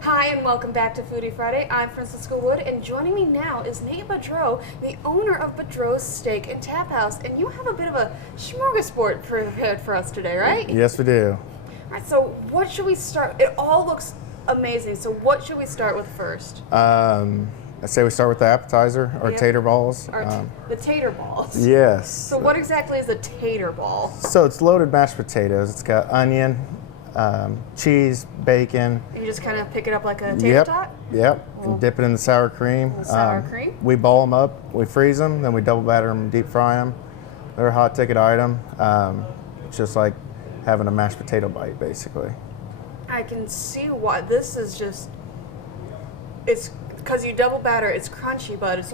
Hi and welcome back to Foodie Friday. I'm Francisca Wood and joining me now is Nate Budreau, the owner of Budreau's Steak and Taphouse. And you have a bit of a smorgasbord prepared for us today, right? Yes, we do. All right, so what should we start? It all looks amazing. So what should we start with first? I say we start with the appetizer, our tater balls. The tater balls. Yes. So what exactly is a tater ball? So it's loaded mashed potatoes. It's got onion, cheese, bacon. You just kind of pick it up like a tater tot? Yep. And dip it in the sour cream. Sour cream? We ball them up, we freeze them, then we double batter them, deep fry them. They're a hot ticket item. It's just like having a mashed potato bite, basically. I can see why this is just. It's because you double batter. It's crunchy, but it's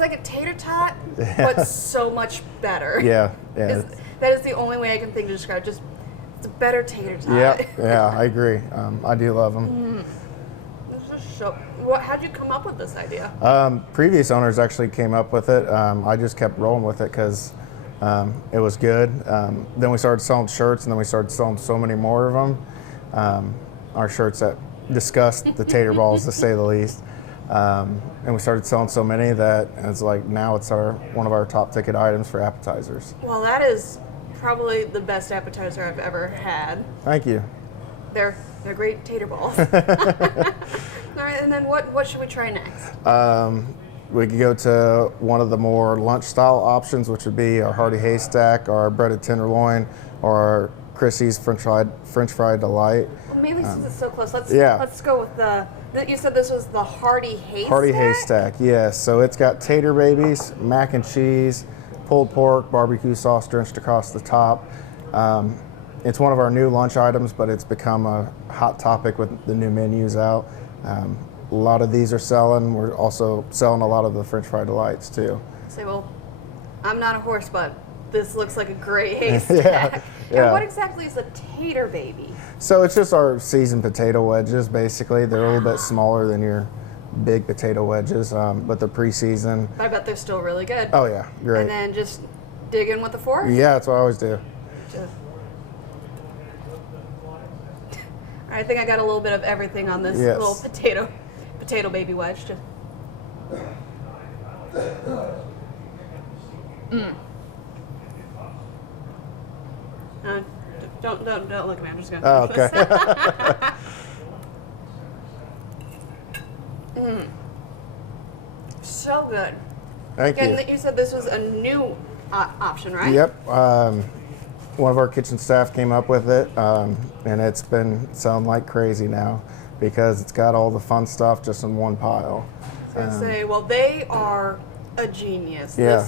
like a tater tot, but so much better. Yeah. That is the only way I can think to describe it. Just it's a better tater tot. Yeah, I agree. I do love them. How'd you come up with this idea? Previous owners actually came up with it. I just kept rolling with it because it was good. Then we started selling shirts, and then we started selling so many more of them. Our shirts that discussed the tater balls, to say the least. And we started selling so many that it's like now it's one of our top ticket items for appetizers. Well, that is probably the best appetizer I've ever had. Thank you. They're great tater balls. All right, and then what should we try next? We could go to one of the more lunch style options, which would be our hearty haystack, our breaded tenderloin, or our Chrissy's French fried delight. Well, maybe since it's so close, let's go with the. You said this was the hearty haystack. Hearty haystack, yes. So it's got tater babies, mac and cheese, pulled pork, barbecue sauce drenched across the top. It's one of our new lunch items, but it's become a hot topic with the new menus out. A lot of these are selling. We're also selling a lot of the French fry delights too. Say, well, I'm not a horse, but this looks like a great haystack. Yeah. And what exactly is a tater baby? So it's just our seasoned potato wedges, basically. They're a little bit smaller than your big potato wedges, but they're pre-seasoned. I bet they're still really good. Oh yeah, great. And then just dig in with the fork? Yeah, that's what I always do. I think I got a little bit of everything on this little potato baby wedge. Don't look at me. I'm just gonna. Oh, okay. So good. Thank you. And you said this was a new option, right? Yep. One of our kitchen staff came up with it, and it's been selling like crazy now because it's got all the fun stuff just in one pile. I was gonna say, well, they are a genius. Yeah.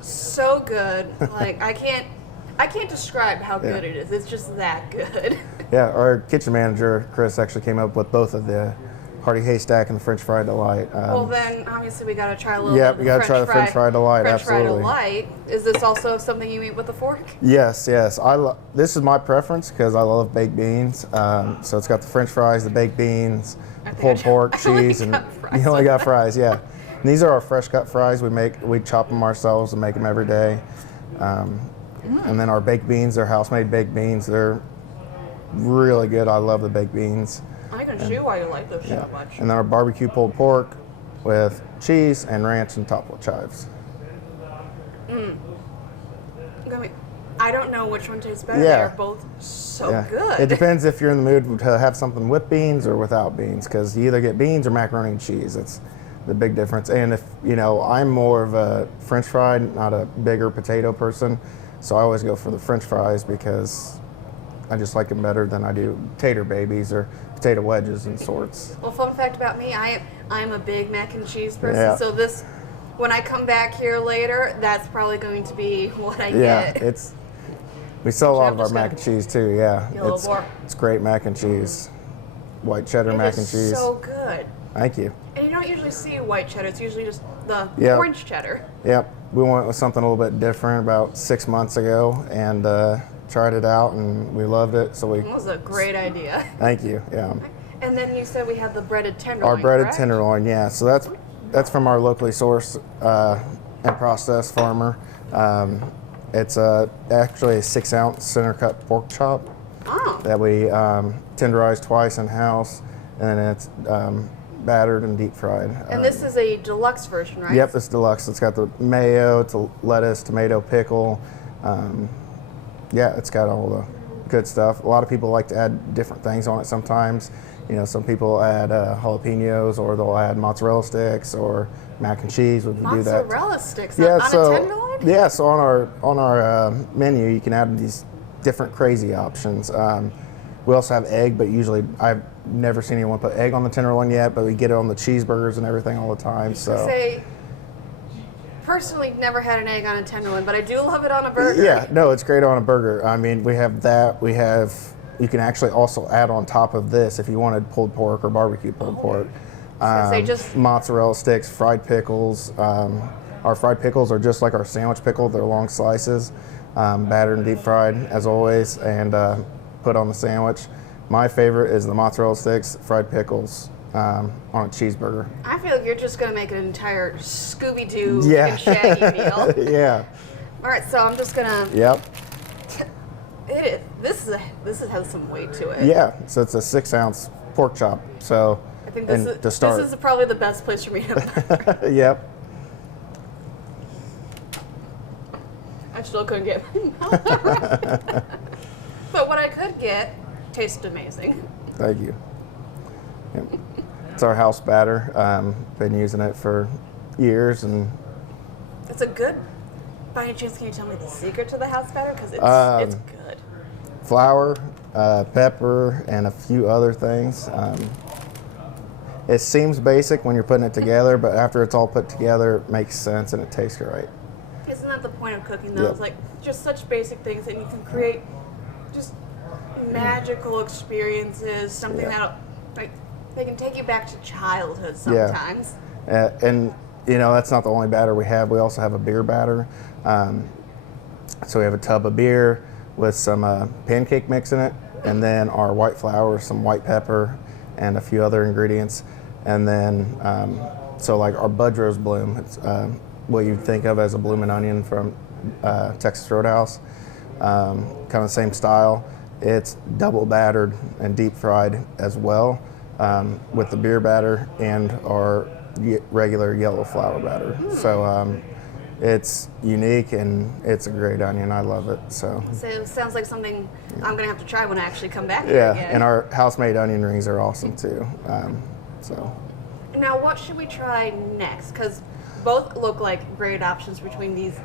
So good. Like I can't describe how good it is. It's just that good. Yeah, our kitchen manager, Chris, actually came up with both of the hearty haystack and the French fried delight. Well, then obviously we gotta try a little. Yeah, we gotta try the French fried delight. French fried absolutely. delight. Is this also something you eat with a fork? Yes. This is my preference because I love baked beans. So it's got the French fries, the baked beans, the pulled pork, cheese, and you only got fries. Yeah. And these are our fresh cut fries. We chop them ourselves and make them every day. And then our baked beans, they're house-made baked beans. They're really good. I love the baked beans. I can see why you like those so much. And then our barbecue pulled pork with cheese and ranch and top with chives. I don't know which one tastes better. Yeah. They're both so good. It depends if you're in the mood to have something with beans or without beans, because you either get beans or macaroni and cheese. It's the big difference. And if, I'm more of a French fry, not a bigger potato person, so I always go for the French fries because I just like them better than I do tater babies or potato wedges and sorts. Well, fun fact about me, I'm a big mac and cheese person, Yeah. so when I come back here later, that's probably going to be what I get. Yeah, we sell a lot of our mac and cheese too, yeah. It's great mac and cheese. White cheddar mac and cheese. So good. Thank you. And you don't usually see white cheddar, it's usually just the orange cheddar. Yep, we went with something a little bit different about 6 months ago and tried it out and we loved it. So It was a great idea. Thank you, yeah. And then you said we had the breaded tenderloin, Our breaded correct? tenderloin, yeah. So that's from our locally sourced and processed farmer. It's actually a 6-ounce center cut pork chop. Oh. that we tenderize twice in house, and then it's battered and deep fried. And this is a deluxe version, right? Yep, it's deluxe. It's got the mayo, lettuce, tomato, pickle. Yeah, it's got all the good stuff. A lot of people like to add different things on it sometimes. You know, some people add jalapenos, or they'll add mozzarella sticks or mac and cheese. We do that. Mozzarella sticks Yeah, on a tenderloin? Yeah, so on our menu, you can add these different crazy options. We also have egg, but usually I've never seen anyone put egg on the tenderloin yet, but we get it on the cheeseburgers and everything all the time. So. Personally, never had an egg on a tenderloin, but I do love it on a burger. Yeah, no, it's great on a burger. I mean, we have that. You can actually also add on top of this if you wanted pulled pork or barbecue pulled pork. Mozzarella sticks, fried pickles. Our fried pickles are just like our sandwich pickle. They're long slices, battered and deep fried as always, and put on the sandwich. My favorite is the mozzarella sticks, fried pickles on a cheeseburger. I feel like you're just going to make an entire Scooby-Doo and Shaggy meal. Yeah. All right, so I'm just going to... Yep. This has some weight to it. Yeah, so it's a 6-ounce pork chop. So I think this is probably the best place for me to butter. Yep. I still couldn't get right. But what I could get tasted amazing. Thank you. Yep. It's our house batter. Been using it for years, and it's a good. By any chance, can you tell me the secret to the house batter? Because it's good. Flour, pepper, and a few other things. It seems basic when you're putting it together, but after it's all put together, it makes sense and it tastes great. Isn't that the point of cooking, though? Yep. It's like just such basic things, and you can create just magical experiences. Something that'll they can take you back to childhood sometimes. Yeah. And you know, that's not the only batter we have. We also have a beer batter. So we have a tub of beer with some pancake mix in it, and then our white flour, some white pepper, and a few other ingredients. And then, so like our Budreau's bloom, it's what you'd think of as a bloomin' onion from Texas Roadhouse. Kind of the same style. It's double battered and deep fried as well, with the beer batter and our regular yellow flour batter. So it's unique and it's a great onion. I love it. So it sounds like something I'm gonna have to try when I actually come back here yeah, again. and our house-made onion rings are awesome too. So now, what should we try next? Because both look like great options between these.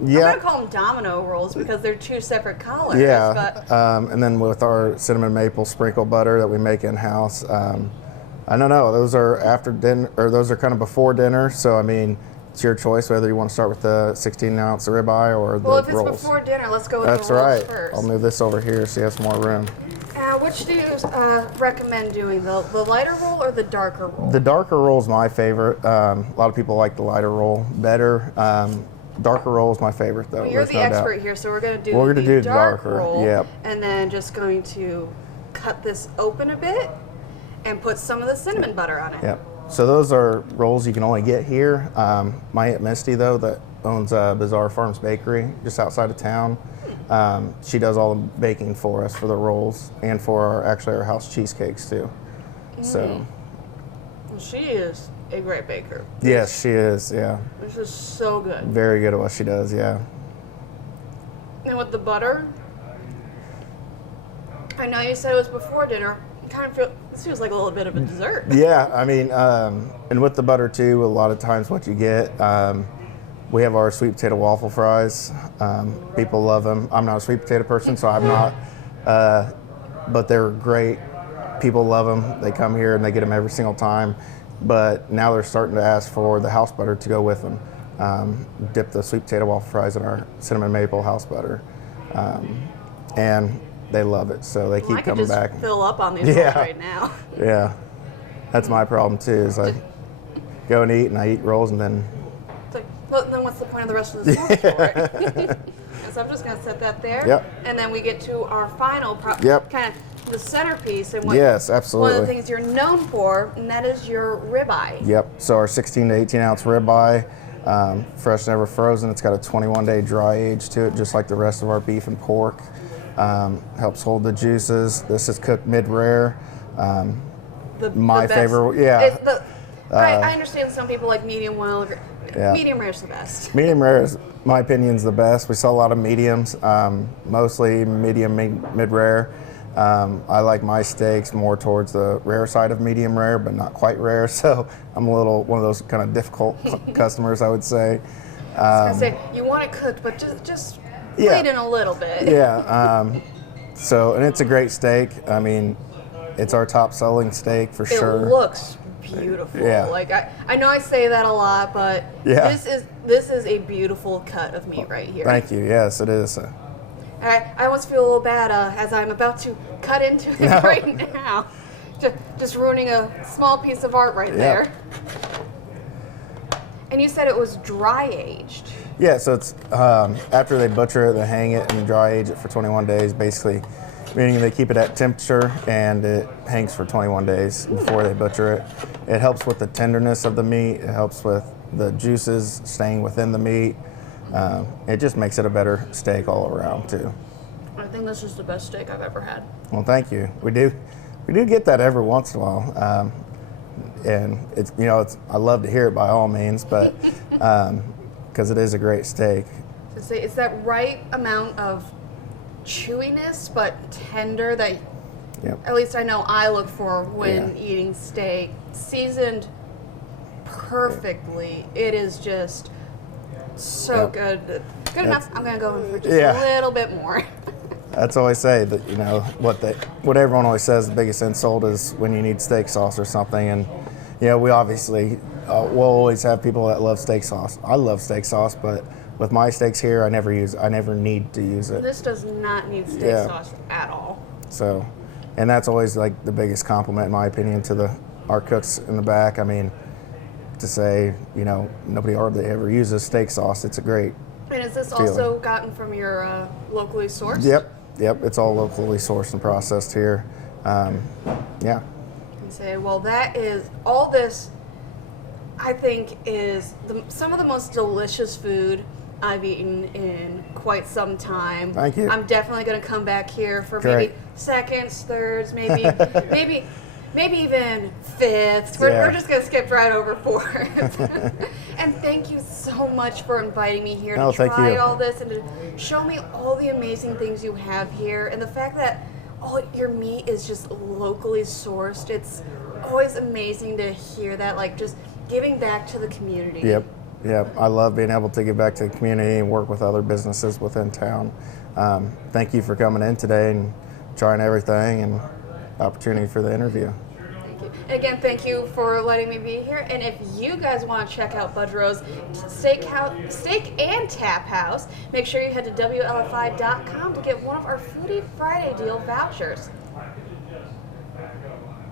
yeah, I'm gonna call them domino rolls because they're two separate colors. yeah. But And then with our cinnamon maple sprinkle butter that we make in house. I don't know. Those are after dinner, or those are kind of before dinner. So I mean, it's your choice whether you want to start with the 16-ounce ribeye or the rolls. Well, if it's before dinner, let's go with That's the rolls right. first. I'll move this over here so you have some more room. Which do you recommend doing, the lighter roll or the darker roll? The darker roll is my favorite. A lot of people like the lighter roll better. Darker roll is my favorite, though. Well, you're There's the no expert doubt. here, so we're going to do the dark darker. roll. Yep. And then just going to cut this open a bit and put some of the cinnamon butter on it. Yep. So those are rolls you can only get here. My Aunt Misty, though, that owns Bizarre Farms Bakery just outside of town, she does all the baking for us for the rolls and for our house cheesecakes, too. So. Well, she is a great baker. Yes, she is, yeah. This is so good. Very good at what she does, yeah. And with the butter, I know you said it was before dinner. I kind of feel this feels like a little bit of a dessert. Yeah, I mean, and with the butter too, a lot of times what you get, we have our sweet potato waffle fries. People love them. I'm not a sweet potato person, so I'm not, but they're great. People love them. They come here and they get them every single time. But now they're starting to ask for the house butter to go with them. Dip the sweet potato waffle fries in our cinnamon maple house butter, and they love it. So they keep coming back. I could just fill up on these rolls right now. Yeah, that's my problem too. Is I go and eat, and I eat rolls, and then. It's like, well, then what's the point of the rest of the sandwich for it? So I'm just gonna set that there. Yep. And then we get to our final kind of the centerpiece and what yes, absolutely. one of the things you're known for, and that is your ribeye. Yep. So our 16 to 18 ounce ribeye, fresh, never frozen. It's got a 21-day dry age to it, just like the rest of our beef and pork. helps hold the juices. This is cooked mid-rare. My favorite, yeah. I understand some people like medium well. Yeah. Medium rare is the best. Medium rare is, my opinion, is the best. We sell a lot of mediums, mostly medium, mid-rare. I like my steaks more towards the rare side of medium rare, but not quite rare. So I'm a little one of those kind of difficult customers, I would say. I was gonna say you want it cooked, but just bleed in a little bit. Yeah. And it's a great steak. I mean, it's our top selling steak for sure. It looks beautiful. Yeah. Like I know I say that a lot, but yeah. this is a beautiful cut of meat right here. Thank you. Yes, it is. I almost feel a little bad as I'm about to cut into it right now. Just ruining a small piece of art right there. And you said it was dry aged. Yeah, so it's after they butcher it, they hang it and dry age it for 21 days, basically, meaning they keep it at temperature and it hangs for 21 days before they butcher it. It helps with the tenderness of the meat. It helps with the juices staying within the meat. It just makes it a better steak all around too. I think this is the best steak I've ever had. Well, thank you. We do get that every once in a while, and it's I love to hear it by all means, but because it is a great steak. It's that right amount of chewiness but tender that at least I know I look for when eating steak. Seasoned perfectly. It is just so good. Good enough. I'm gonna go in for just a little bit more. That's all I say. That what everyone always says, the biggest insult is when you need steak sauce or something. And we obviously we'll always have people that love steak sauce. I love steak sauce, but with my steaks here, I never need to use it. This does not need steak sauce at all. So, and that's always like the biggest compliment, in my opinion, to our cooks in the back. I mean, to say, nobody hardly ever uses steak sauce. It's a great And is this feeling. also gotten from your locally sourced? Yep. It's all locally sourced and processed here. And say, well, that is all this. I think is some of the most delicious food I've eaten in quite some time. Thank you. I'm definitely going to come back here for Great. maybe seconds, thirds, maybe even fifths. We're just going to skip right over fourth. And thank you so much for inviting me here to try all this and to show me all the amazing things you have here. And the fact that all your meat is just locally sourced. It's always amazing to hear that, like just giving back to the community. Yep. I love being able to give back to the community and work with other businesses within town. Thank you for coming in today and trying everything and opportunity for the interview. Thank you. And again, thank you for letting me be here. And if you guys want to check out Budreau's Steak and Tap House, make sure you head to WLFI.com to get one of our Foodie Friday deal vouchers.